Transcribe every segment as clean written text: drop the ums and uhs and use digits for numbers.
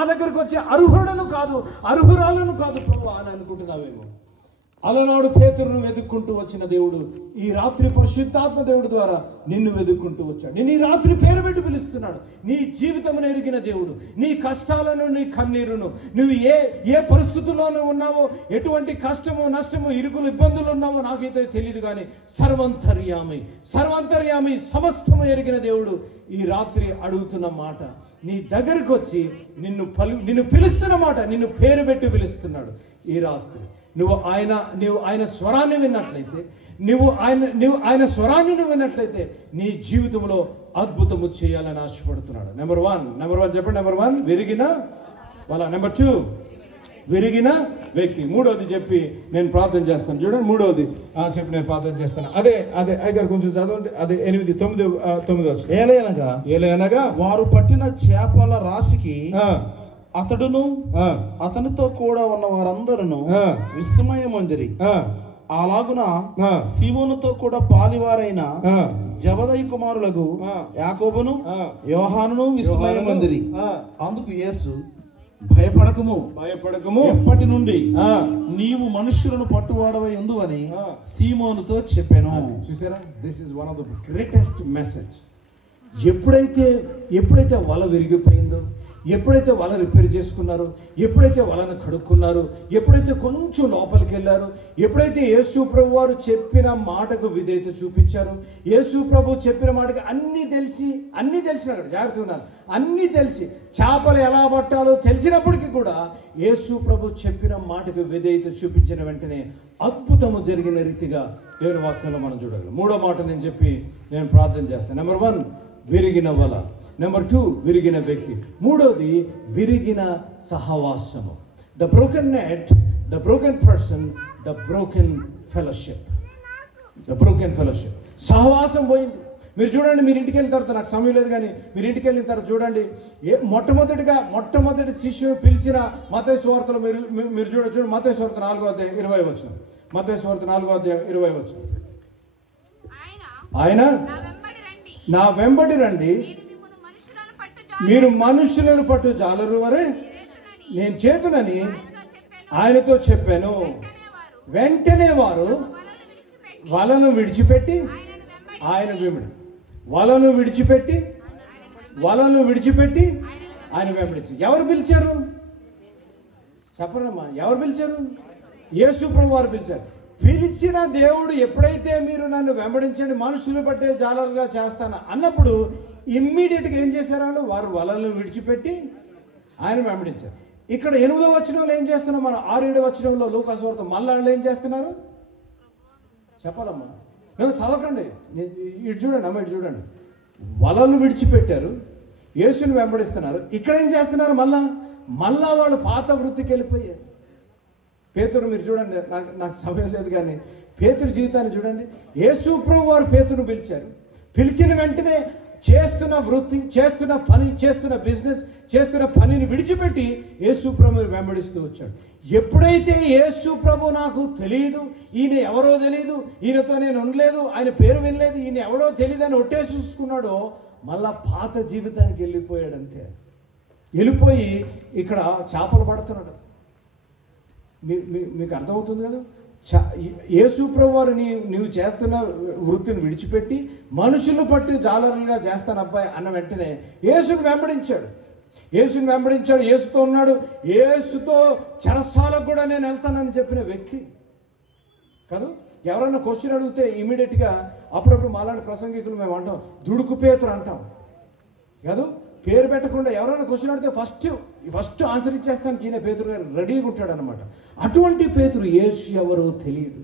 నా దగ్గరకు వచ్చే అర్హుడను కాదు, అర్హురాలను కాదు ప్రభువా అని అనుకుంటున్నావేమో. అలనాడు పేతురును వెతుక్కుంటూ వచ్చిన దేవుడు ఈ రాత్రి పరిశుద్ధాత్మ దేవుడి ద్వారా నిన్ను వెతుక్కుంటూ వచ్చాడు. నేను ఈ రాత్రి పేరు పెట్టి పిలుస్తున్నాడు. నీ జీవితం ఎరిగిన దేవుడు, నీ కష్టాలను, నీ కన్నీరును, నువ్వు ఏ పరిస్థితుల్లోనూ ఉన్నావో, ఎటువంటి కష్టము, నష్టము, ఇరుకులు, ఇబ్బందులు ఉన్నావో నాకైతే తెలియదు, కానీ సర్వంతర్యామి సమస్తము ఎరిగిన దేవుడు ఈ రాత్రి అడుగుతున్న మాట, నీ దగ్గరకు వచ్చి నిన్ను పిలుస్తున్న మాట, నిన్ను పేరు పెట్టి పిలుస్తున్నాడు. ఈ రాత్రి నువ్వు ఆయన స్వరాన్ని విన్నట్లయితే, నువ్వు ఆయన స్వరాన్ని విన్నట్లయితే నీ జీవితంలో అద్భుతము చేయాలని ఆశపడుతున్నాడు. నెంబర్ వన్ చెప్పండి. నెంబర్ 1 విరిగిన వాళ్ళ. నెంబర్ 2 విరిగిన వ్యక్తి. మూడవది చెప్పి నేను ప్రార్థన చేస్తాను. చూడండి, మూడవది చెప్పి నేను ప్రార్థన చేస్తాను. అదే అయ్యగారు కొంచెం చదవండి. అదే 8, 9 వచ్చి. ఏలయనగా వారు పట్టిన చేపల రాశికి అతడును అతనితో కూడా ఉన్న వారందరూ విస్మయమందిరి. అలాగున సీమోనుతో కూడా పాలివారైన జబదయి కుమారులకు యాకోబును యోహానును విస్మయమందిరి. అందుకు యేసు, భయపడకము, ఎప్పటి నుండి నీవు మనుష్యులను పట్టువాడవై ఉండు అని సీమోనుతో చెప్పాను. చూసారా, this is one of the greatest message. ఎప్పుడైతే వల విరిగిపోయిందో, ఎప్పుడైతే వల రిపేర్ చేసుకున్నారో, ఎప్పుడైతే వలను కడుక్కున్నారో, ఎప్పుడైతే కొంచెం లోపలికి వెళ్ళారో, ఎప్పుడైతే యేసు ప్రభు వారు చెప్పిన మాటకు విధేయత చూపించారో, యేసు ప్రభు చెప్పిన మాటకు అన్నీ తెలిసినాడు. జాగ్రత్తగా ఉన్నారు. అన్నీ తెలిసి చేపలు ఎలా పట్టాలో తెలిసినప్పటికీ కూడా యేసు ప్రభు చెప్పిన మాటకు విధేయత చూపించిన వెంటనే అద్భుతము జరిగిన రీతిగా దేవుని వాక్యంలో మనం చూడాలి. మూడో మాట నేను ప్రార్థన చేస్తాను. నెంబర్ 1 విరిగిన వల. నెంబర్ 2 విరిగిన వ్యక్తి. మూడోది విరిగిన సహవాసము. The broken net, the broken person, the broken fellowship. సహవాసం పోయింది. మీరు చూడండి, మీరు ఇంటికి వెళ్ళిన తర్వాత, నాకు సమయం లేదు కానీ మీరు ఇంటికి వెళ్ళిన తర్వాత చూడండి, మొట్టమొదటి శిష్యుని పిలిచిన మత్తయి సువార్తలో మీరు చూడండి. మత్తయి సువార్త 4వ అధ్యాయం 20 వచనం. మత్తయి సువార్త 4వ అధ్యాయం 20 వచనం. ఆయన నా వెంబడి రండి, మీరు మనుషులను పట్టు జాలరు వరే నేను చేతునని ఆయనతో చెప్పాను. వెంటనే వారు వలను విడిచిపెట్టి ఆయన ఆయన వెంబడించారు. ఎవరు పిలిచారు చెప్పరమ్మా? ఎవరు పిలిచారు? యేసు ప్రభు వారు పిలిచారు. పిలిచిన దేవుడు ఎప్పుడైతే మీరు నన్ను వెంబడించండి, మనుషులు పట్టే జాలరుగా చేస్తాను అన్నప్పుడు ఇమ్మీడియట్గా ఏం చేశారు? వారు వలలను విడిచిపెట్టి ఆయన వెంబడించారు. ఇక్కడ 8వ వచనంలో ఏం చేస్తున్నాం మనం? 6-7 వచనంలో లూకా సువార్త మళ్ళా ఏం చేస్తున్నారు చెప్పాలమ్మా? మేము చదవకండి, ఇటు చూడండి అమ్మ, ఇటు చూడండి. వలలు విడిచిపెట్టారు, యేసుని వెంబడిస్తున్నారు. ఇక్కడ ఏం చేస్తున్నారు? మళ్ళా వాళ్ళు పాత వృత్తికి వెళ్ళిపోయారు. పేతురు మీరు చూడండి, నాకు సమయం లేదు కానీ పేతురు జీవితాన్ని చూడండి. యేసు ప్రభు వారు పేతురును పిలిచారు. పిలిచిన వెంటనే చేస్తున్న వృత్తి, చేస్తున్న పని, చేస్తున్న బిజినెస్, చేస్తున్న పనిని విడిచిపెట్టి యేసు ప్రభుని వెంబడిస్తూ వచ్చాడు. ఎప్పుడైతే యేసు ప్రభు నాకు తెలియదు, ఈయన ఎవరో తెలియదు, ఈయనతో నేను ఉండలేదు, ఆయన పేరు వినలేదు, ఈయన ఎవడో తెలియదు అని ఒట్టేసి చూసుకున్నాడో మళ్ళా పాత జీవితానికి వెళ్ళిపోయాడు. అంతే, వెళ్ళిపోయి ఇక్కడ చేపలు పడుతున్నాడు. మీకు అర్థమవుతుంది కదా? యేసు ప్రభు వారు నీవు చేస్తున్న వృత్తిని విడిచిపెట్టి మనుషులు పట్టి జాలరులుగా చేస్తాను అబ్బాయి అన్న వెంటనే యేసుని వెంబడించాడు. యేసుతో ఉన్నాడు. యేసుతో చెరసాలకు కూడా నేను వెళ్తానని చెప్పిన వ్యక్తి కాదు. ఎవరైనా క్వశ్చన్ అడిగితే ఇమీడియట్గా అప్పుడప్పుడు మాలాంటి ప్రసంగికులు మేము అంటాం దుడుకు పేతురు అంటాం కాదు. పేరు పెట్టకుండా ఎవరైనా క్వశ్చన్ అడిగితే ఫస్ట్ ఆన్సర్ ఇచ్చేస్తానికి ఈయన పేతురు గారు రెడీగా ఉంటాడు అనమాట. అటువంటి పేతురు యేసు ఎవరో తెలియదు.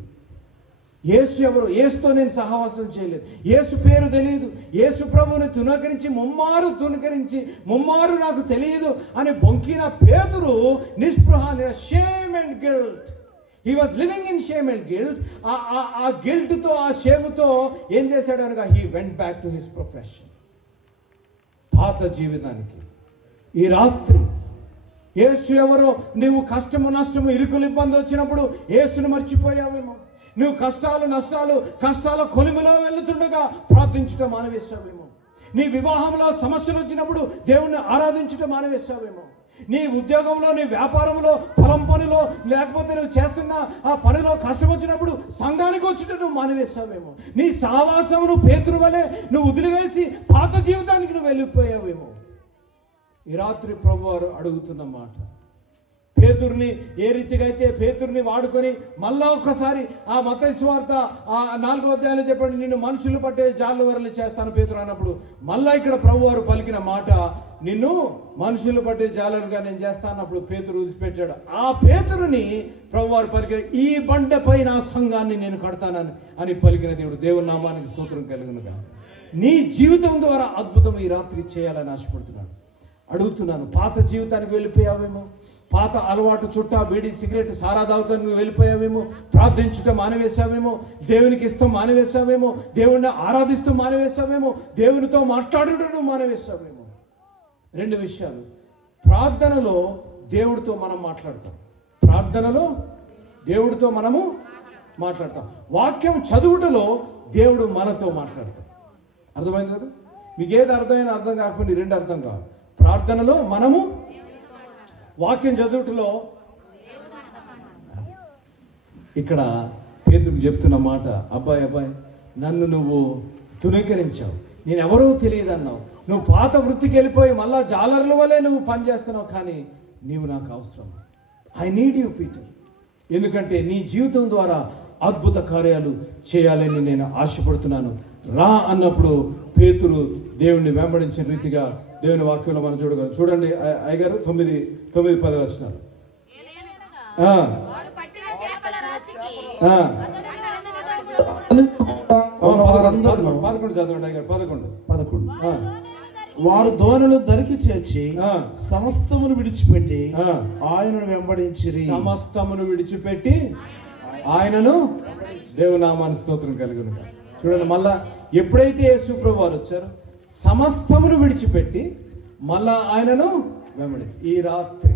యేసుతో నేను సహవాసం చేయలేదు, యేసు పేరు తెలియదు, యేసు ప్రభువుని ముమ్మారు నాకు తెలియదు అని బొంకిన పేతురు నిస్పృహ, shame and guilt. He was living in shame and guilt. ఆ గిల్ట్తో, ఆ షేమ్తో ఏం చేశాడు అనగా he went back to his profession, పాత జీవితానికి. ఈ రాత్రి యేసు ఎవరో, నువ్వు కష్టము, నష్టము, ఇరుకులు, ఇబ్బంది వచ్చినప్పుడు యేసును మర్చిపోయావేమో. నువ్వు కష్టాల కొలిమిలో వెళ్తుండగా ప్రార్థించడం మానవేశావేమో. నీ వివాహంలో సమస్యలు వచ్చినప్పుడు దేవుణ్ణి ఆరాధించడం మానవేశావేమో. నీ ఉద్యోగంలో, నీ వ్యాపారంలో, పొలం పనిలో, లేకపోతే నువ్వు చేస్తున్న ఆ పనిలో కష్టం వచ్చినప్పుడు సంఘానికి వచ్చినట్టు నువ్వు మానివేస్తావేమో. నీ సావాసమును పేతురు వలె నువ్వు వదిలివేసి పాత జీవితానికి నువ్వు వెళ్ళిపోయావేమో. ఈ రాత్రి ప్రభువారు అడుగుతున్న మాట, పేతురుని ఏ రీతిగా అయితే పేతురుని వాడుకొని మళ్ళా ఒక్కసారి ఆ మత్తయి సువార్త 4వ అధ్యాయంలో చెప్పండి, నిన్ను మనుషులు పట్టే జాలు వరలు చేస్తాను పేతురు అన్నప్పుడు మళ్ళా ఇక్కడ ప్రభువారు పలికిన మాట, నిన్ను మనుషులు పట్టే జాలరుగా నేను చేస్తాను. అప్పుడు పేతురు వదిలిపెట్టాడు. ఆ పేతురుని ప్రభువారు పలికాడు, ఈ బండపై నా సంఘాన్ని నేను కడతానని అని పలికిన దేవుడు. దేవుని నామానికి స్తోత్రం కలుగునుగా. నీ జీవితం ద్వారా అద్భుతం ఈ రాత్రి చేయాలని ఆశపడుతున్నాను. అడుగుతున్నాను, పాత జీవితానికి వెళ్ళిపోయావేమో, పాత అలవాటు చుట్టా బీడీ సిగరెట్ సారా తాగుతా నువ్వు వెళ్ళిపోయావేమో, ప్రార్థించటం మానివేశావేమో, దేవునికి ఇష్టం మానివేశావేమో, దేవుణ్ణి ఆరాధిస్తూ మానివేశావేమో, దేవునితో మాట్లాడటం మానివేశావేమో. 2 విషయాలు. ప్రార్థనలో దేవుడితో మనం మాట్లాడతాం, ప్రార్థనలో దేవుడితో మనము మాట్లాడతాం. వాక్యం చదువుటలో దేవుడు మనతో మాట్లాడతాం. అర్థమైంది కదా? మీకు ఏది అర్థమైనా అర్థం కాకపోతే 2 అర్థం కావాలి. ప్రార్థనలో మనము, వాక్యం చదువుటలో. ఇక్కడ పేతురుకు చెప్తున్న మాట, అబ్బాయి నన్ను నువ్వు తునీకరించావు, నేను ఎవరో తెలియదు అన్నావు, నువ్వు పాత వృత్తికి వెళ్ళిపోయి మళ్ళా జాలర్ల వల్లే నువ్వు పనిచేస్తున్నావు, కానీ నీవు నాకు అవసరం. I need you Peter. ఎందుకంటే నీ జీవితం ద్వారా అద్భుత కార్యాలు చేయాలని నేను ఆశపడుతున్నాను. రా అన్నప్పుడు పేతురు దేవుణ్ణి వెంబడించిన రీతిగా దేవుని వాక్యంలో మనం చూడగలం. చూడండి అయ్యగారు 9-10 వచనాలు. 11 చదవండి అయ్యగారు. 11. వారు దోణులు దరికి చేర్చి సమస్తమును విడిచిపెట్టి ఆయనను వెంబడించిరి. సమస్తమును విడిచిపెట్టి ఆయనను, దేవునామానికి స్తోత్రం కలుగును. చూడండి, మళ్ళా ఎప్పుడైతే యేసు ప్రభువు వారు వచ్చారో సమస్తమును విడిచిపెట్టి మళ్ళా ఆయనను వెంబడించి. ఈ రాత్రి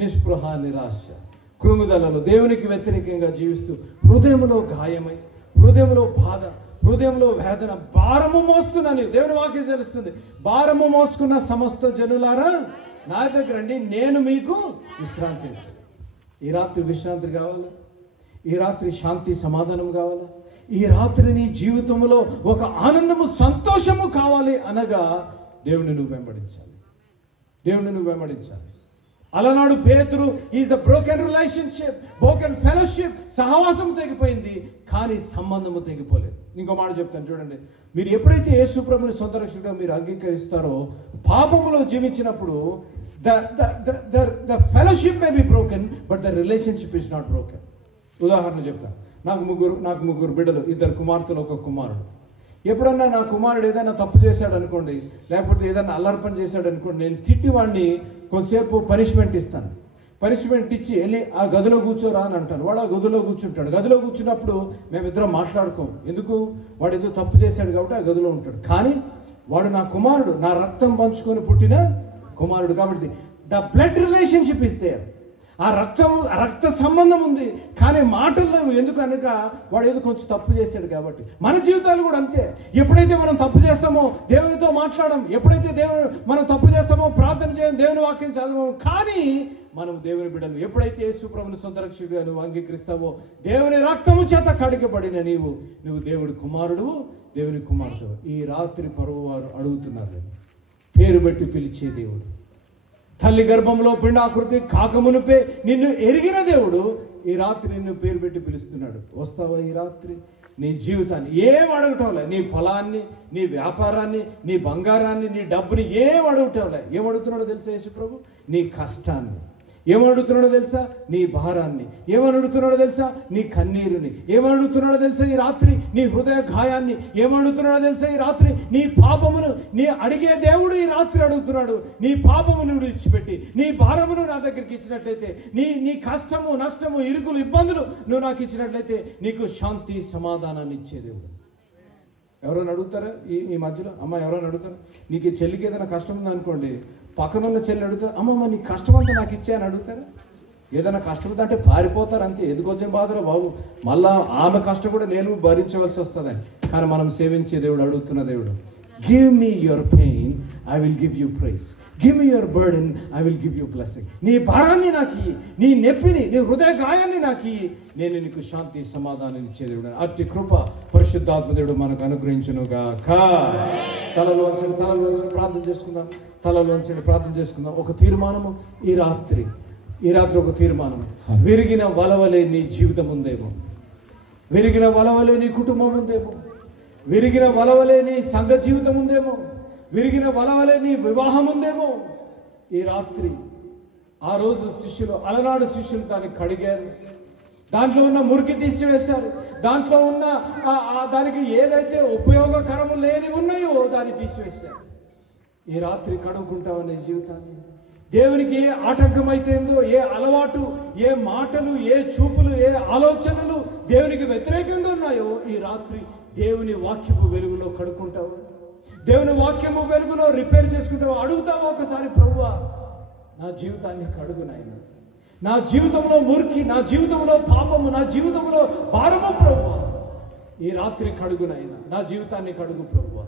నిస్పృహ, నిరాశ, కృంగుదలలో దేవునికి వ్యతిరేకంగా జీవిస్తూ హృదయంలో గాయమై, హృదయంలో బాధ, హృదయంలో వేదన, భారము మోస్తున్నాను. దేవుని వాక్యం తెలుస్తుంది, భారము మోసుకున్న సమస్త జనులారా నా దగ్గర రండి, నేను మీకు విశ్రాంతి ఇస్తాను. ఈ రాత్రి విశ్రాంతి కావాలి, ఈ రాత్రి శాంతి సమాధానం కావాలి, ఈ రాత్రి నీ జీవితంలో ఒక ఆనందము సంతోషము కావాలి అనగా దేవుని నువ్వు వెంబడించాలి, దేవుని నువ్వు వెంబడించాలి. అలనాడు పేతురు is a broken relationship, broken fellowship, సహవాసం తెగిపోయింది కానీ సంబంధము తెగిపోలేదు. ఇంకో మాట చెప్తాను చూడండి, మీరు ఎప్పుడైతే యేసు ప్రభుని సొంత రక్షకుడిగా మీరు అంగీకరిస్తారో పాపములో జీవించినప్పుడు the fellowship may be broken but the relationship is not broken. ఉదాహరణ చెప్తాను, నాకు ముగ్గురు బిడ్డలు, 2 కుమార్తెలు 1 కుమారుడు. ఎప్పుడన్నా నా కుమారుడు ఏదైనా తప్పు చేశాడు అనుకోండి, లేకపోతే ఏదైనా అల్లర్పణ చేశాడు అనుకోండి, నేను తిట్టి వాడిని కొంతసేపు పనిష్మెంట్ ఇస్తాను. పనిష్మెంట్ ఇచ్చి వెళ్ళి ఆ గదిలో కూర్చోరా అని అంటాను. వాడు ఆ గదిలో కూర్చుంటాడు. గదిలో కూర్చున్నప్పుడు మేమిద్దరం మాట్లాడుకోము. ఎందుకు? వాడు ఏదో తప్పు చేశాడు కాబట్టి ఆ గదిలో ఉంటాడు. కానీ వాడు నా కుమారుడు, నా రక్తం పంచుకొని పుట్టిన కుమారుడు కాబట్టి the blood relationship is there. ఆ రక్త సంబంధం ఉంది కానీ మాటల్లో ఎందుకు అనక వాడు ఏదో కొంచెం తప్పు చేశాడు కాబట్టి. మన జీవితాలు కూడా అంతే. ఎప్పుడైతే మనం తప్పు చేస్తామో దేవునితో మాట్లాడడం, ఎప్పుడైతే మనం తప్పు చేస్తామో ప్రార్థన చేయడం, దేవుని వాక్యం చదవము. కానీ మనం దేవుని బిడ్డలు. ఎప్పుడైతే యేసు ప్రభువుని సొంత రక్షకుడిగా నువ్వు అంగీకరిస్తావో దేవుని రక్తము చేత కడిగబడిన నువ్వు దేవుడి కుమారుడు, దేవుని కుమార్తె. ఈ రాత్రి పరువు వారు అడుగుతున్నారు, పేరు పెట్టి పిలిచే దేవుడు, తల్లి గర్భంలో పిండాకృతి కాకమునుపే నిన్ను ఎరిగిన దేవుడు ఈ రాత్రి నిన్ను పేరు పెట్టి పిలుస్తున్నాడు. వస్తావా ఈ రాత్రి? నీ జీవితాన్ని ఏం అడగటంలే, నీ పొలాన్ని, నీ వ్యాపారాన్ని, నీ బంగారాన్ని, నీ డబ్బుని ఏం అడగటంలే. ఏం అడుగుతున్నాడో తెలుసా యేసు ప్రభు? నీ కష్టాన్ని. ఏమడుగుతున్నాడో తెలుసా? నీ భారాన్ని. ఏమడుగుతున్నాడో తెలుసా? నీ కన్నీరుని. ఏమడుగుతున్నాడో తెలుసా ఈ రాత్రి? నీ హృదయ గాయాన్ని. ఏమడుగుతున్నాడో తెలుసా ఈ రాత్రి? నీ పాపమును. నీ అడిగే దేవుడు ఈ రాత్రి అడుగుతున్నాడు, నీ పాపమును విడిచిపెట్టి నీ భారమును నా దగ్గరికి ఇచ్చినట్లయితే, నీ కష్టము, నష్టము, ఇరుకులు, ఇబ్బందులు నువ్వు నాకు ఇచ్చినట్లయితే నీకు శాంతి సమాధానాన్ని ఇచ్చే దేవుడు. ఎవరైనా అడుగుతారా ఈ మధ్యలో? అమ్మ ఎవరైనా అడుగుతారా? నీకు చెల్లికి ఏదైనా కష్టం ఉందనుకోండి, పక్కనున్న చెల్లి అడుగుతారు, అమ్మమ్మ నీ కష్టం అంతా నాకు ఇచ్చే అని అడుగుతారా? ఏదైనా కష్టం అంటే పారిపోతారు అంతే. ఎందుకొచ్చిన బాధలో బాబు, మళ్ళా ఆమె కష్టం కూడా నేను భరించవలసి వస్తుందని. కానీ మనం సేవించే దేవుడు, అడుగుతున్న దేవుడు, give me your pain, I will give you prize. Give me your burden, I will give you blessing. నీ భారాన్ని నాకు ఇయ్యి, నీ నొప్పిని, నీ హృదయ గాయాన్ని నాకు ఇయ్యి, నేను నీకు శాంతి సమాధానం ఇచ్చే దేవుడు. అట్టి కృప పరిశుద్ధాత్మ దేవుడు మనకు అనుగ్రహించునుగాక. తలలు వంచండి, ప్రార్థన చేసుకుందాం. తలలు వంచండి, ప్రార్థన చేసుకుందాం. ఒక తీర్మానము ఈ రాత్రి ఒక తీర్మానం. విరిగిన వలవలే నీ జీవితం ఉందేమో, విరిగిన వలవలే నీ కుటుంబం ఉందేమో, విరిగిన వలవలే నీ సంఘ జీవితం ఉందేమో, విరిగిన వలవలే నీ వివాహం ఉందేమో. ఈ రాత్రి ఆ రోజు అలనాడు శిష్యులు దాన్ని కడిగారు, దాంట్లో ఉన్న మురికి తీసివేశారు, దాంట్లో ఉన్న దానికి ఏదైతే ఉపయోగకరము లేని ఉన్నాయో దాన్ని తీసివేశారు. ఈ రాత్రి కడుక్కుంటామనే జీవితాన్ని. దేవునికి ఏ ఆటంకం అయితేందో, ఏ అలవాటు, ఏ మాటలు, ఏ చూపులు, ఏ ఆలోచనలు దేవునికి వ్యతిరేకంగా ఉన్నాయో ఈ రాత్రి దేవుని వాక్యపు వెలుగులో కడుక్కుంటావు, దేవుని వాక్యము వెలుగులో రిపేర్ చేసుకుంటావు. అడుగుతావా ఒకసారి, ప్రభువా నా జీవితాన్ని కడుగు నాయనా, నా జీవితంలో మురికి, నా జీవితంలో పాపము, నా జీవితంలో భారము ప్రభువా ఈ రాత్రి కడుగు నాయనా, నా జీవితాన్ని కడుగు ప్రభువా.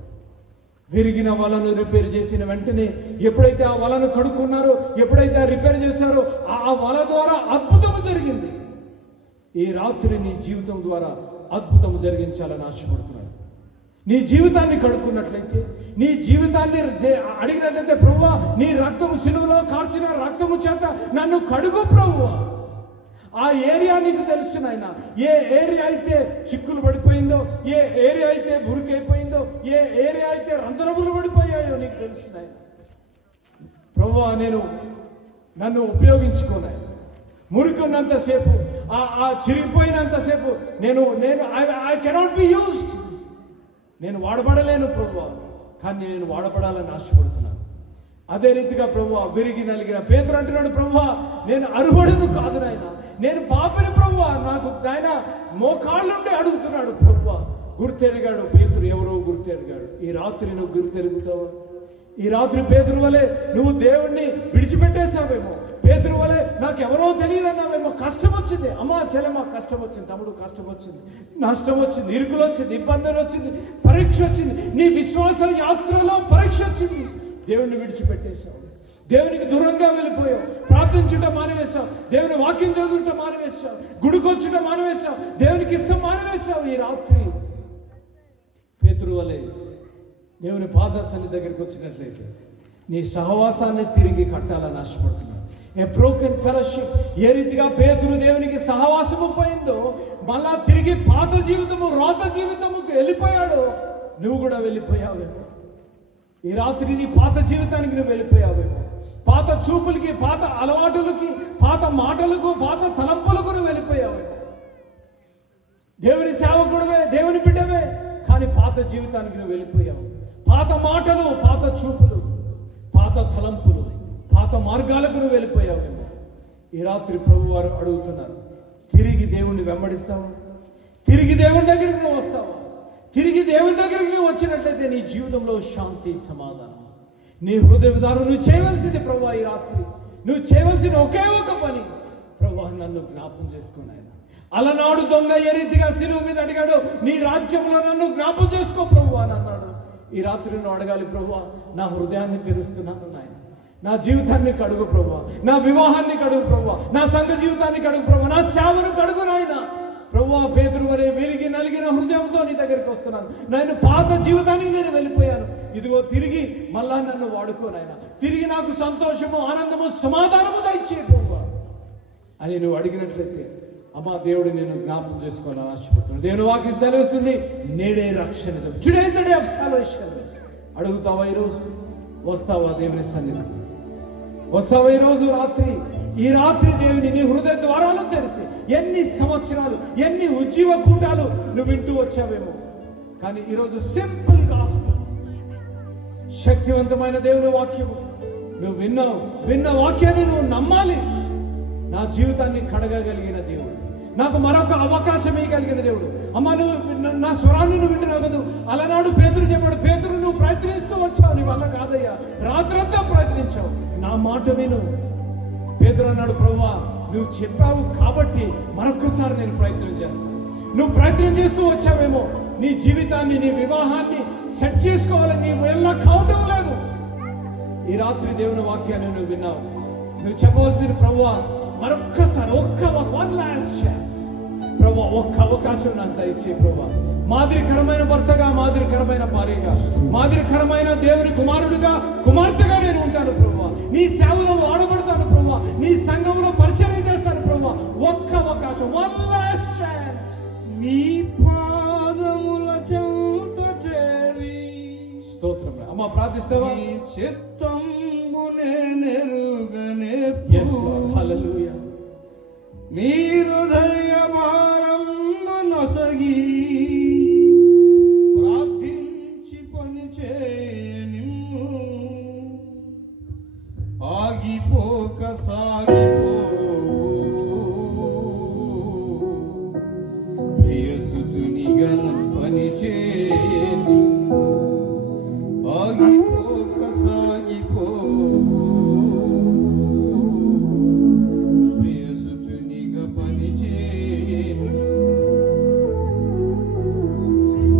విరిగిన వలను రిపేర్ చేసిన వెంటనే ఎప్పుడైతే ఆ వలను కడుక్కున్నారో, ఎప్పుడైతే రిపేర్ చేశారో ఆ వల ద్వారా అద్భుతము జరిగింది. ఈ రాత్రి నీ జీవితం ద్వారా అద్భుతము జరిగించాలని ఆశపడుతున్నాను. నీ జీవితాన్ని కడుక్కున్నట్లయితే, నీ జీవితాన్ని అడిగినట్లయితే, ప్రభువా నీ రక్తము సిలువలో కార్చిన రక్తము చేత నన్ను కడుగు ప్రభువా. ఆ ఏరియా నీకు తెలుసు నాయన. ఏ ఏరియా అయితే చిక్కులు పడిపోయిందో, ఏ ఏరియా అయితే మురికైపోయిందో, ఏ ఏరియా అయితే రంధ్రములు పడిపోయాయో నీకు తెలుసు నాయన. ప్రభువా నన్ను ఉపయోగించుకోనాయన. మురికి ఉన్నంతసేపు, ఆ చిరిగిపోయినంతసేపు నేను ఐ కెనాట్ బి యూజ్డ్. నేను వాడబడలేను ప్రభువా, కానీ నేను వాడబడాలని ఆశపడుతున్నాను. అదే రీతిగా ప్రభువా విరిగి నలిగిన పేతురు అంటున్నాడు, ప్రభువా నేను అర్హుడను కాదు నాయన, నేను పాపిని ప్రభువా, నాకు నాయన మోకాళ్ళుండి అడుగుతున్నాడు ప్రభువా. గుర్తెరిగాడు పేతురు, ఎవరో గుర్తెరిగాడు. ఈ రాత్రి నువ్వు గుర్తెరుగుతావా? ఈ రాత్రి పేతురు వలె నువ్వు దేవుణ్ణి విడిచిపెట్టేశావేమో, పేతురు వలె నాకెవరో తెలియదన్నావేమో. కష్టం వచ్చింది అమ్మా, చెల్లెమ్మ కష్టం వచ్చింది, తమ్ముడు కష్టం వచ్చింది, నష్టం వచ్చింది, ఇరుకులు వచ్చింది, ఇబ్బందులు వచ్చింది, పరీక్ష వచ్చింది, నీ విశ్వాస యాత్రలో పరీక్ష వచ్చింది. దేవుణ్ణి విడిచిపెట్టేశావు, దేవునికి దూరంగా వెళ్ళిపోయావు, ప్రార్థించుట మానవేశావు, దేవుని వాక్యం చదువుట మానవేశావు, గుడికొచ్చుట మానవేశావు, దేవునికి ఇష్టం మానవేశావు. ఈ రాత్రి పేతురు వలె దేవుని పాదసన్ని దగ్గరికి వచ్చినట్లయితే నీ సహవాసాన్ని తిరిగి కట్టాలని ఆశపడుతున్నాను. ఏ బ్రోకెన్ ఫెలోషిప్. ఏ రీతిగా పేతురు దేవునికి సహవాసము పోయిందో, మళ్ళా తిరిగి పాత జీవితము, రోత జీవితముకు వెళ్ళిపోయాడో, నువ్వు కూడా వెళ్ళిపోయావేమో. ఈ రాత్రి నీ పాత జీవితానికి నువ్వు వెళ్ళిపోయావేమో, పాత చూపులకి, పాత అలవాటులకి, పాత మాటలకు, పాత తలంపులకు నువ్వు వెళ్ళిపోయావేమో. దేవుని సేవకుడివే, దేవుని బిడ్డవే, కానీ పాత జీవితానికి నువ్వు వెళ్ళిపోయావు. పాత మాటలు, పాత చూపులు, పాత తలంపులు, పాత మార్గాలకు నువ్వు వెళ్ళిపోయావేమో. ఈ రాత్రి ప్రభు వారు అడుగుతున్నారు, తిరిగి దేవుణ్ణి వెంబడిస్తావా? తిరిగి దేవుని దగ్గరికి నువ్వు వస్తావా? తిరిగి దేవుని దగ్గరికి నువ్వు వచ్చినట్లయితే నీ జీవితంలో శాంతి, సమాధానం, నీ హృదయ విధానం నువ్వు చేయవలసింది ప్రభువా. ఈ రాత్రి నువ్వు చేయవలసిన ఒకే ఒక పని, ప్రభువా నన్ను జ్ఞాపం చేసుకుని ఆయన. అలనాడు దొంగ ఏ రీతిగా సిలువ మీద అడిగాడు, నీ రాజ్యంలో నన్ను జ్ఞాపం చేసుకో ప్రభువా అని అన్నాడు. ఈ రాత్రి నువ్వు అడగాలి, ప్రభువా నా హృదయాన్ని తెరుస్తున్నాను నాయన, నా జీవితాన్ని కడుగు ప్రభువా, నా వివాహాన్ని కడుగు ప్రభువా, నా సంఘ జీవితాన్ని కడుగు ప్రభువా, నా సేవను కడుగు నాయన. ప్రభువా పేతురు వలె వెలిగి నలిగిన హృదయంతో నీ దగ్గరికి వస్తున్నాను. నేను పాత జీవితానికి నేను వెళ్ళిపోయాను, ఇదిగో తిరిగి మళ్ళా నన్ను వాడుకో నాయన, తిరిగి నాకు సంతోషము, ఆనందము, సమాధానము దయచేయి ప్రభువా అని నువ్వు అడిగినట్లయితే, అమ్మా దేవుడు నేను జ్ఞాపకం చేసుకోవాలని ఆశపడుతున్నాను. దేవుని వాక్యం సెలవిస్తుంది, నేడే రక్షణ. Today is the day of salvation. అడుగుతావా ఈరోజు? వస్తావా దేవుని సన్నిధి? వస్తావా ఈరోజు రాత్రి? ఈ రాత్రి దేవుని నీ హృదయ ద్వారాలు తెరిచి, ఎన్ని సంవత్సరాలు, ఎన్ని ఉజ్జీవ కూటాలు నువ్వు వింటూ వచ్చావేమో, కానీ ఈరోజు సింపుల్ గాస్పెల్, శక్తివంతమైన దేవుని వాక్యము నువ్వు విన్న వాక్యాన్ని నువ్వు నమ్మాలి. నా జీవితాన్ని కడగగలిగిన దేవుడు, నాకు మరొక అవకాశం ఇవ్వగలిగిన దేవుడు. అమ్మ నువ్వు నా స్వరాన్ని నువ్వు వింటున్నావు కదా, అలనాడు పేతురు చెప్పాడు, పేతురు నువ్వు ప్రయత్నిస్తూ వచ్చావు, నీ వల్ల కాదయ్యా, రాత్రంతా ప్రయత్నించావు, నా మాట విను. పేతురు అన్నాడు, ప్రభువా నువ్వు చెప్పావు కాబట్టి మరొకసారి నేను ప్రయత్నం చేస్తాను. నువ్వు ప్రయత్నం చేస్తూ వచ్చావేమో, నీ జీవితాన్ని, నీ వివాహాన్ని సెట్ చేసుకోవాలని నీ వల్ల కావటం లేదు. ఈ రాత్రి దేవుని వాక్యాన్ని నువ్వు విన్నావు. నువ్వు చెప్పవలసిన ప్రభువా మరొక్కసారి వన్ లాస్ట్ ఛాన్స్ ప్రభువా, ఒక్క అవకాశం నాకు దయచేయి ప్రభువా. మాదిరికరమైన భర్తగా, మాదిరికరమైన భార్యగా, మాదిరికరమైన దేవుని కుమారుడిగా, కుమార్తెగా నేను ఉంటాను ప్రభువా. నీ సేవలో వాడబడతాను ప్రభువా. నీ సంఘంలో పరిచర్య చేస్తాను ప్రభువా. ఒక్క అవకాశం, వన్ లాస్ట్ ఛాన్స్. నీ పాదముల చెంత చేరి స్తోత్రం. అమ్మ ప్రార్థిస్తావా? చిత్తంబునే నెరుగనే. yes Lord, hallelujah. నీ హృదయ భారము నొసగి ప్రార్థించి పని చేయనిమ్ము. ఆగిపోక సాగిపో ప్రియసుతునిగా పని చేయనిమ్ము. ఆగిపోక సాగిపో ప్రియసుతునిగా పని చేయనిమ్ము.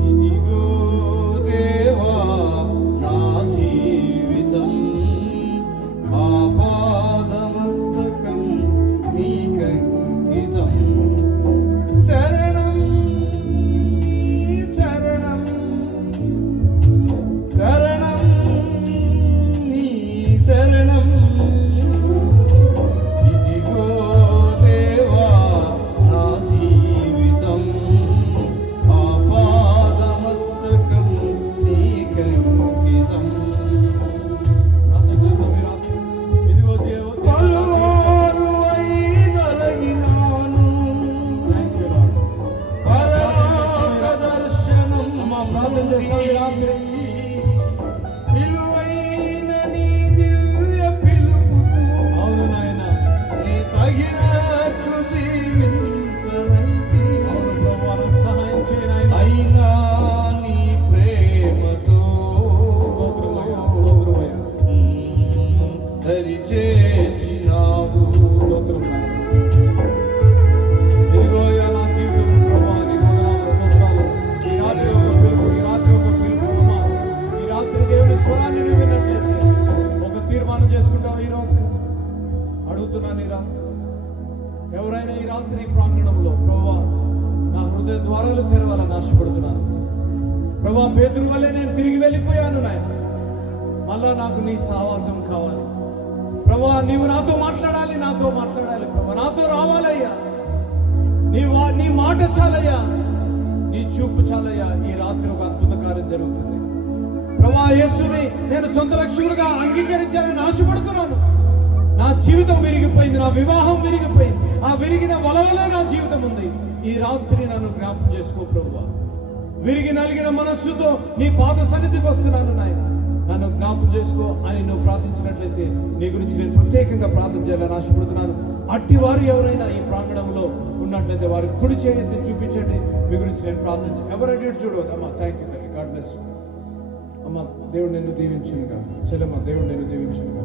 ఇదిగో దేవా నా జీవితం ఆపాదమస్తకం నీకంకితం. శరణం శరణం శరణం నీ శరణం. ఇదిగో దేవా నా జీవితం ఆపాదమస్తకం నీకంకితం. ఇదిగో దేవా పలువారు ఐదొలగినాను పరలోక దర్శనం రాత్రి విలువైన నీ దివ్య పిలుపుకు అవును నాయన, నీ తగినట్లు జీవించనైతి. అవును ప్రభువా, నాకు సహాయం చేయి నాయన. అయినా నీ ప్రేమతో స్తోత్రమయ్యా, స్తోత్రమయ్యా, దరి చేర్చినావు. స్తోత్రం నాయన. ఇదిగో అయ్యా నా జీవితం ప్రభువా, నీ వందనాలు, స్తోత్రాలు. ఈ రాత్రి ఒక పిలుపు, ఈ రాత్రి ఒక పిలుపు అమ్మా. ఈ రాత్రి దేవుని స్వరాన్ని నువ్వు విన్నట్లయితే ఒక తీర్మానం చేసుకుంటావు. ఈ రాత్రి అడుగుతున్నాను, ఈ రాత్రి ఎవరైనా ఈ రాత్రి ఈ ప్రాంగణంలో ప్రభువా నా హృదయ ద్వారాలు తెరవాలని ఆశపడుతున్నాను ప్రభువా. పేతురు వల్లే నేను తిరిగి వెళ్ళిపోయాను నాయన. మళ్ళా నాకు నీ సహవాసం కావాలి ప్రభువా. నీవు నాతో మాట్లాడాలి, నాతో మాట్లాడాలి ప్రభువా. నాతో రావాలయ్యా. నీ మాట చాలయ్యా, నీ చూపు చాలయ్యా. ఈ రాత్రి ఒక అద్భుత కార్యం జరుగుతుంది ప్రభువా. యేసుని నేను సొంత రక్షకుడిగా అంగీకరించాలని ఆశపడుతున్నాను. నా జీవితం విరిగిపోయింది, నా వివాహం విరిగిపోయింది. ఆ విరిగిన వలవలే నా జీవితం ఉంది. ఈ రాత్రి నన్ను జ్ఞాపకం చేసుకో ప్రభువా. విరిగి నలిగిన మనస్సుతో నీ పాద సన్నిధికి వస్తున్నాను నాయన. నన్ను జ్ఞాపకం చేసుకో అని నువ్వు ప్రార్థించినట్లయితే నీ గురించి నేను ప్రత్యేకంగా ప్రార్థన చేయాలని ఆశపడుతున్నాను. అట్టి వారు ఎవరైనా ఈ ప్రాంగణంలో ఉన్నట్లయితే వారు కుడి చేయండి, చూపించండి. మీ గురించి నేను ప్రార్థన ఎవరైతే చూడవద్దు. అమ్మ థ్యాంక్ యూ తల్లి, గాడ్ బ్లెస్ యు. అమ్మ దేవుడు నిన్ను దీవించునుగా. చెల్లమ్మ దేవుడు నిన్ను దీవించునుగా.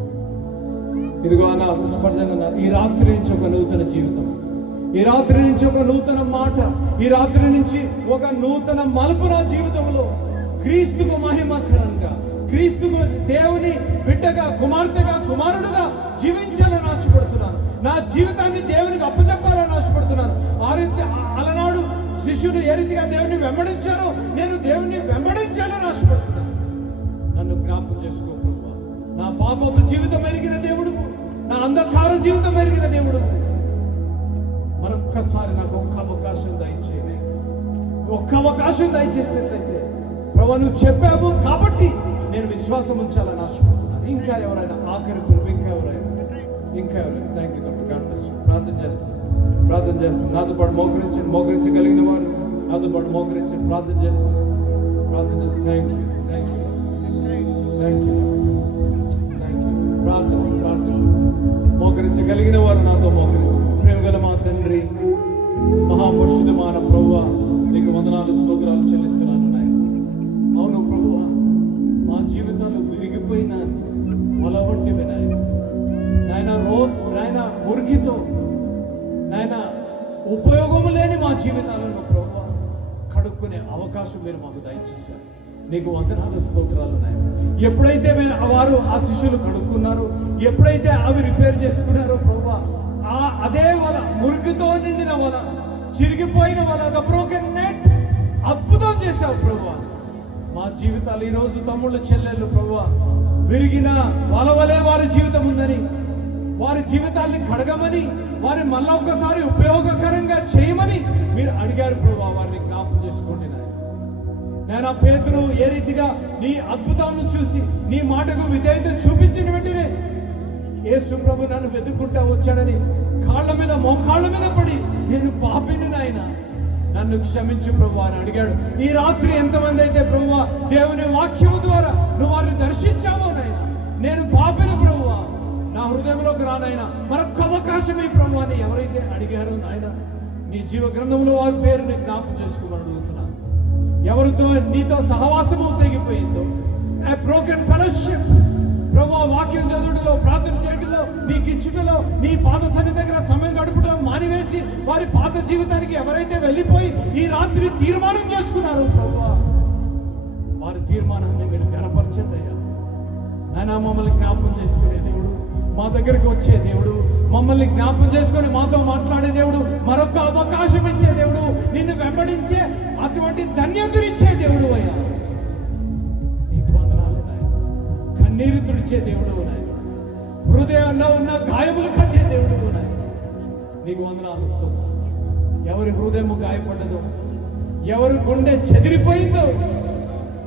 ఇదిగో అన్న స్పర్శన, ఈ రాత్రి నుంచి ఒక నూతన జీవితం, ఈ రాత్రి నుంచి ఒక నూతన మాట, ఈ రాత్రి నుంచి ఒక నూతన మలుపు నా జీవితంలో క్రీస్తుకు మహిమకరంగా, క్రీస్తుకు దేవుని బిడ్డగా, కుమార్తెగా, కుమారుడుగా జీవించాలని ఆశపడుతున్నాను. నా జీవితాన్ని దేవునికి అప్పచెప్పాలని ఆశపడుతున్నాను. అలనాడు శిష్యుడు ఏ రీతిగా దేవుని వెంబడించారో నేను దేవుని వెంబడించాలని ఆశపడుతున్నాను. నన్ను జ్ఞాపకం చేసుకో ప్రభువా. నా పాపపు జీవితం ఎరిగిన దేవుడు, నా అంధకార జీవితం ఎరిగిన దేవుడు, మరొక్కసారి నాకు ఒక్క అవకాశం దయచేయి. ఒక్క అవకాశం దయచేసినట్లయితే ప్రభువా నువ్వు చెప్పావు కాబట్టి నేను విశ్వాసం ఉంచాలని ఆశపడుతున్నాను. ఇంకా ఎవరైనా ఆఖరి పిలుపు, ఇంకా ఎవరైనా thank you God bless you. ప్రార్థన చేస్తాను. నాతో పాటు మోకరించగలిగిన వారు నాతో పాటు మోకరించండి. ప్రార్థన చేస్తాను. Thank you. ప్రార్థన మోకరించగలిగిన వారు నాతో మోకరించండి. ప్రేమగల మా తండ్రి, మహాపురుషుడైన ప్రభువా, నీకు వందనాలు, స్తోత్రాలు చెల్లిస్తున్నాను నాయన. అవును ప్రభువా, మా జీవితాలు విరిగిపోయిన వల వంటివి నాయన. నాయన మురికితో నాయన ఉపయోగం లేని మా జీవితాలను ప్రభువా కడుక్కునే అవకాశం మీరు మాకు దయచేశారు. నీకు వందనాలు, స్తోత్రాలు నాయన. ఎప్పుడైతే వారు ఆ శిష్యులు కడుక్కున్నారో, ఎప్పుడైతే అవి రిపేర్ చేసుకున్నారో ప్రభువా, అదే వల, మురికితో నిండిన వల, చిరిగిపోయిన వల, ద బ్రోకెన్ నెట్, అద్భుతం చేశావు ప్రభువా. మా జీవితాలు ఈరోజు తమ్ముళ్ళు చెల్లెళ్ళు ప్రభువా, విరిగిన వలవలే వారి జీవితం ఉందని, వారి జీవితాన్ని కడగమని, వారిని మళ్ళా ఒకసారి ఉపయోగకరంగా చేయమని మీరు అడిగారు ప్రభువా. వారిని జ్ఞాపకం చేసుకోండి నాయన. పేతురు ఏ రీతిగా నీ అద్భుతాలను చూసి నీ మాటకు విధేయత చూపించిన వెంటనే యేసు ప్రభు నన్ను వెతుక్కుంటా వచ్చాడని కాళ్ళ మీద మోకాళ్ళ మీద పడి, నేను పాపిని నాయన, నన్ను క్షమించు ప్రభు అని అడిగాడు. ఈ రాత్రి ఎంతమంది అయితే ప్రభు దేవుని వాక్యము ద్వారా నువ్వు వారిని దర్శించావో నాయన, నేను పాపిని ప్రభువా, నా హృదయంలోకి రానాయన, మరొక అవకాశం ఈ ప్రభు అని ఎవరైతే అడిగారో నాయన, నీ జీవ గ్రంథంలో వారి పేరుని జ్ఞాపకం చేసుకోమని అడుగుతున్నాను. ఎవరితో నీతో సహవాసము తెగిపోయిందో, a broken fellowship ప్రభు, వాక్యం చదువుటలో, ప్రార్థన చేయడంలో, నీకు ఇచ్చుటలో, నీ పాద సన్నిధి దగ్గర సమయం గడుపుటం మానివేసి వారి పాత జీవితానికి ఎవరైతే వెళ్ళిపోయి ఈ రాత్రి తీర్మానం చేసుకున్నారో ప్రభు, వారి తీర్మానాన్ని మీరు కనపరచండి అయ్యా నాయన. మమ్మల్ని జ్ఞాపకం చేసుకునే దేవుడు, మా దగ్గరికి వచ్చే దేవుడు, మమ్మల్ని జ్ఞాపకం చేసుకొని మాతో మాట్లాడే దేవుడు, మరొక అవకాశం ఇచ్చే దేవుడు, నిన్ను వెంబడించే అటువంటి ధన్యతనిచ్చే దేవుడు అయ్యా. నీకు వందనాలు నాయన. కన్నీరు తుడిచే దేవుడు నాయన, హృదయంలో ఉన్న గాయములు కట్టే దేవుడు నాయన. నీకు వందనాలు ఇస్తున్నా. ఎవరి హృదయము గాయపడ్డదో, ఎవరి గుండె చెదిరిపోయిందో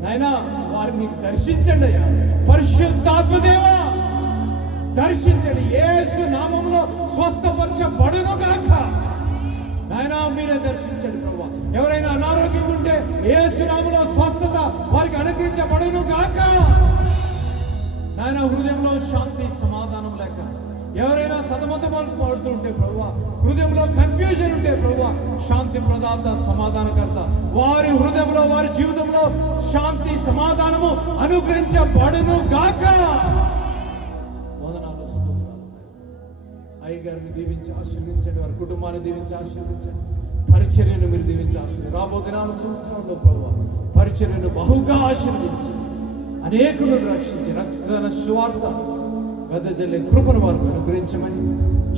నాయన, వారిని దర్శించండి అయ్యా. పరిశుద్ధాత్మ దేవా దర్శించండి. యేసు నామములో స్వస్థపరచబడును గాక నాయన, మీరే దర్శించండి ప్రభువా. ఎవరైనా అనారోగ్యం ఉంటే యేసు నామములో స్వస్థత వారికి అనుగ్రహించబడును గాక నాయన. హృదయంలో శాంతి సమాధానం లేక ఎవరైనా సతమతపడుతుంటే ప్రభువా, హృదయంలో కన్ఫ్యూజన్ ఉంటే ప్రభువా, శాంతి ప్రదాత, సమాధానకర్త, వారి హృదయంలో, వారి జీవితంలో శాంతి సమాధానము అనుగ్రహించబడును గాక. వదనాలు, స్తోత్రాలు. అయ్యగారిని దీవించి ఆశీర్వదించండి, వారి కుటుంబాన్ని దీవించి ఆశీర్వదించండి, పరిచర్యను మీరు దీవించి ఆశీర్వదించండి. రాబోయే 4 సంవత్సరాల్లో ప్రభువా పరిచర్యను బహుగా ఆశీర్వదించి అనేకులను రక్షించి రక్షణ సువార్త వెదజల్లే కృపను వారికి అనుగ్రహించమని,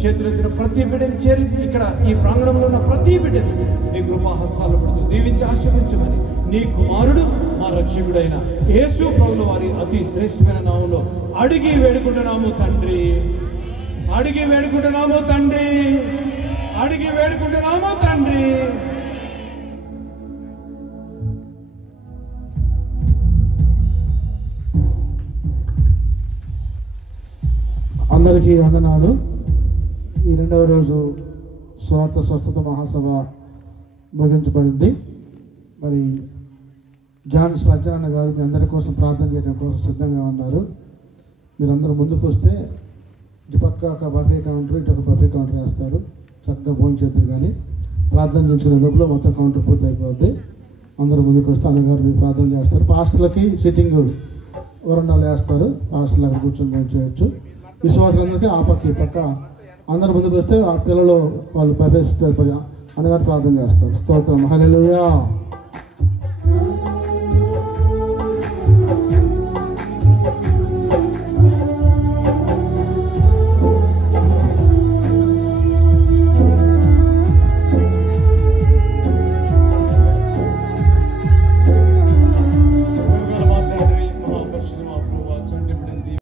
చేతులెత్తిన ప్రతి బిడ్డని చేరి ఇక్కడ ఈ ప్రాంగణంలో ఉన్న ప్రతి బిడ్డని నీ కృపా హస్తాలు పడుతూ దీవించి ఆశీర్వదించమని, నీ కుమారుడు మా రక్షకుడైన యేసు ప్రభుల వారి అతి శ్రేష్టమైన నామంలో అడిగి వేడుకుంటున్నాము తండ్రి, అడిగి వేడుకుంటున్నాము తండ్రి, అడిగి వేడుకుంటున్నాము తండ్రి. అందరికీ వందనాలు. ఈ 2వ రోజు స్వార్థ స్వస్థత మహాసభ ముగించబడింది. మరి జాన్ స్పర్జన గారు మీ అందరి కోసం ప్రార్థన చేయడం కోసం సిద్ధంగా ఉన్నారు. మీరందరూ ముందుకు వస్తే ఇటు పక్క ఒక బఫే కౌంటర్, ఇటు ఒక బఫే కౌంటర్ వేస్తారు. చక్కగా భోజనం చేద్దరు. కానీ ప్రార్థన చేసుకునే లోపల మొత్తం కౌంటర్ పూర్తి అయిపోద్ది. అందరూ ముందుకు వస్తే అన్నగారు మీరు ప్రార్థన చేస్తారు. పాస్టర్లకి సిట్టింగ్ వరండాలు వేస్తారు. పాస్టర్లు అక్కడ కూర్చొని భోజనం చేయొచ్చు. విశ్వాసులందరికీ ఆ పక్క ఈ పక్క అందరు ముందుకు వస్తే ఆ పిల్లలు వాళ్ళు బఫే అన్నగారు ప్రార్థన చేస్తారు. స్తోత్రం, హల్లెలూయా.